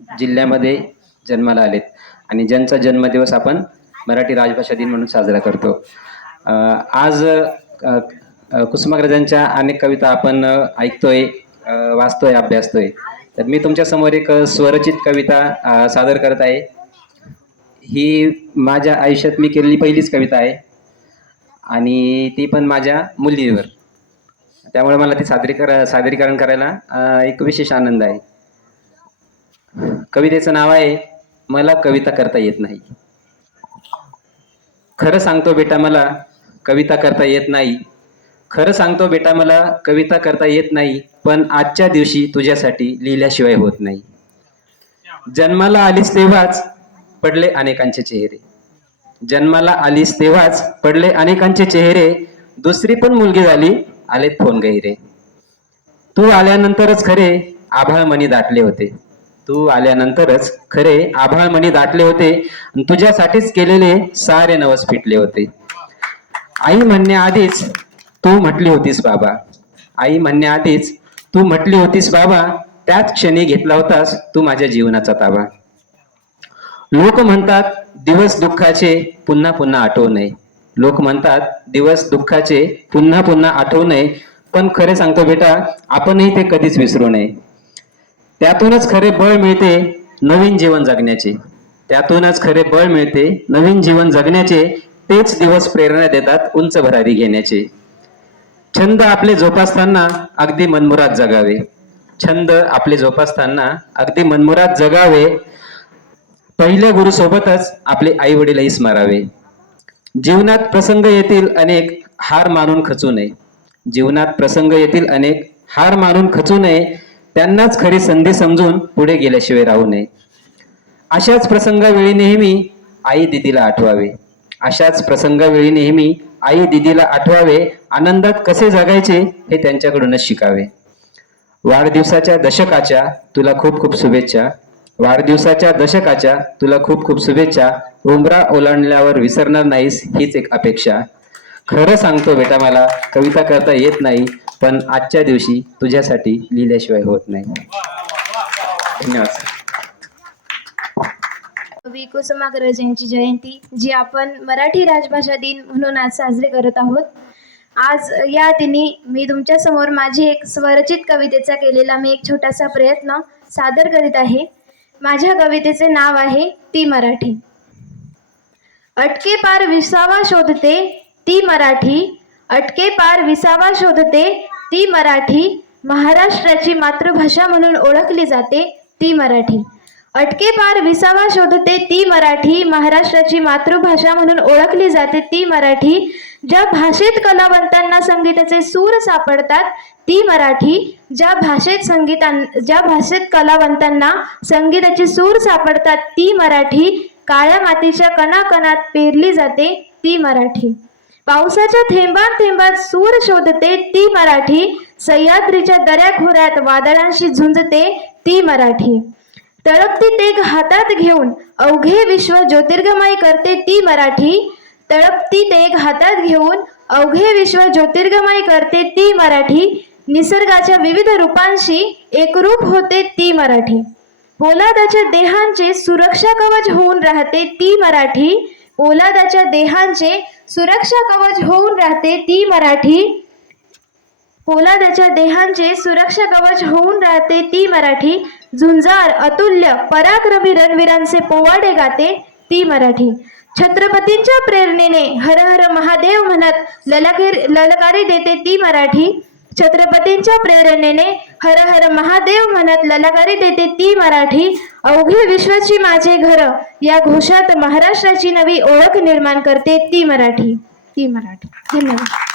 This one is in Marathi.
जिल्ह्यामध्ये जन्माला आलेत आणि ज्यांचा जन्मदिवस आपण मराठी राजभाषा दिन म्हणून साजरा करतो। आज कुसुमाग्रजांच्या अनेक कविता आपण ऐकतोय, वाचतोय, अभ्यासतोय। तर मी तुमच्या समोर एक स्वरचित कविता सादर करत आहे। ही माझ्या आयुष्यात मी केलेली पहिलीच कविता आहे आणि ती पण माझ्या मुलीवर। त्यामुळे मला ती सादरीकरण करायला एक विशेष आनंद आहे। कवितेचं नाव आहे मला कविता करता येत नाही। खरं सांगतो बेटा मला कविता करता येत नाही। खरं सांगतो बेटा मला कविता करता येत नाही, पण आजच्या दिवशी तुझ्यासाठी लिहिल्याशिवाय होत नाही। जन्माला आलीस तेव्हाच पडले अनेकांचे चेहरे, जन्माला आलीस तेव्हाच पडले अनेकांचे चेहरे। दुसरी पण मुलगी झाली आलेत फोन गैरे। तू आल्यानंतरच खरे आभाळमणी दाटले होते, तू आल्यानंतरच खरे आभाळमणी दाटले होते। तुझ्यासाठीच केलेले सारे नवस फिटले होते। आई म्हणण्याआधीच तू म्हटली होतीस बाबा, आई म्हणण्याआधीच तू म्हटली होतीस बाबा, त्याच क्षणी घेतला होतास तू माझ्या जीवनाचा ताबा। लोक म्हणतात दिवस दुःखाचे पुन्हा पुन्हा आठवू नये, लोक म्हणतात दिवस दुःखाचे पुन्हा पुन्हा आठवू नये, पण खरे सांगतो बेटा आपणही ते कधीच विसरू नये। त्यातूनच खरे बळ मिळते नवीन जीवन जगण्याचे, त्यातूनच खरे बळ मिळते नवीन जीवन जगण्याचे। तेच दिवस प्रेरणा देतात उंच भरारी घेण्याचे। छंद आपले जोपासताना अगदी मनमुराद जगावे, छंद आपले जोपासताना अगदी मनमुराद जगावे। पहिल्या गुरु सोबतच आपले आई वडीलही स्मरावे। जीवनात प्रसंग येतील अनेक हार मानून खचू नये, जीवनात प्रसंग येतील अनेक हार मानून खचू नये। त्यांनाच खरी संधी समजून पुढे गेल्याशिवाय राहू नये। अशाच प्रसंगावेळी नेहमी आई दीदीला आठवावे, अशाच प्रसंगावेळी नेहमी आई दीदीला आठवावे। आनंदात कसे जगायचे हे त्यांच्याकडूनच शिकावे। वाढदिवसाच्या दशकाच्या तुला खूप खूप शुभेच्छा, वाढदिवसाच्या दशकाच्या तुला खूप खूप शुभेच्छा। उंबरा ओलांडल्यावर विसरणार नाहीस हीच एक अपेक्षा। खरं सांगतो बेटा मला कविता करता येत नाही, पण आजच्या दिवशी तुझ्यासाठी लिहिल्याशिवाय होत नाही। धन्यवाद। कवी कुसुमाग्रजांची जयंती जी आपण मराठी राजभाषा दिन म्हणून आज साजरी करत आहोत। आज या दिनी मी तुमच्या समोर माझी एक स्वरचित कवितेचा केलेला मी एक छोटासा प्रयत्न सादर करीत आहे। माझ्या कवितेचे नाव आहे ती मराठी। अटके पार विसावा शोधते ती मराठी, अटके पार विसावा शोधते ती मराठी। महाराष्ट्राची मातृभाषा म्हणून ओळखली जाते ती मराठी। अटके पार विसावा शोधते ती मराठी, महाराष्ट्राची मातृभाषा म्हणून ओळखली जाते ती मराठी। ज्या भाषेत कलावंतांना संगीताचे सूर सापडतात ती मराठी, ज्या भाषेत कलावंतांना संगीताचे सूर सापडतात ती मराठी। काळ्या मातीच्या कणाकणात पेरली जाते ती मराठी। पावसाच्या थेंबात थेंबात सूर शोधते ती मराठी, सह्याद्रीच्या दऱ्याखोऱ्यात वादळांशी झुंजते ती मराठी। तळपती तेग हातात घेऊन अवघे विश्व ज्योतिर्गमय करते ती मराठी, तळपती तेग हातात घेऊन अवघे विश्व ज्योतिर्गमय करते ती मराठी। निसर्गाच्या विविध रूपांशी एकरूप होते ती मराठी, पोलादाच्या देहांचे सुरक्षा कवच होऊन राहते ती मराठी, पोलादाच्या देहांचे सुरक्षा कवच होऊन राहते ती मराठी, पोलादाच्या देहांचे सुरक्षा कवच होऊन राहते ती मराठी। झुंजार अतुल्य पराक्रमी रणवीरांचे पोवाडे गाते ती मराठी। छत्रपतींच्या प्रेरणेने हर हर महादेव म्हणत ललकारी देते ती मराठी, छत्रपतींच्या प्रेरणेने हर हर महादेव म्हणत ललकारी देते ती मराठी। अवघे विश्वाची माझे घर या घोषात महाराष्ट्राची नवी ओळख निर्माण करते ती मराठी, ती मराठी। धन्यवाद।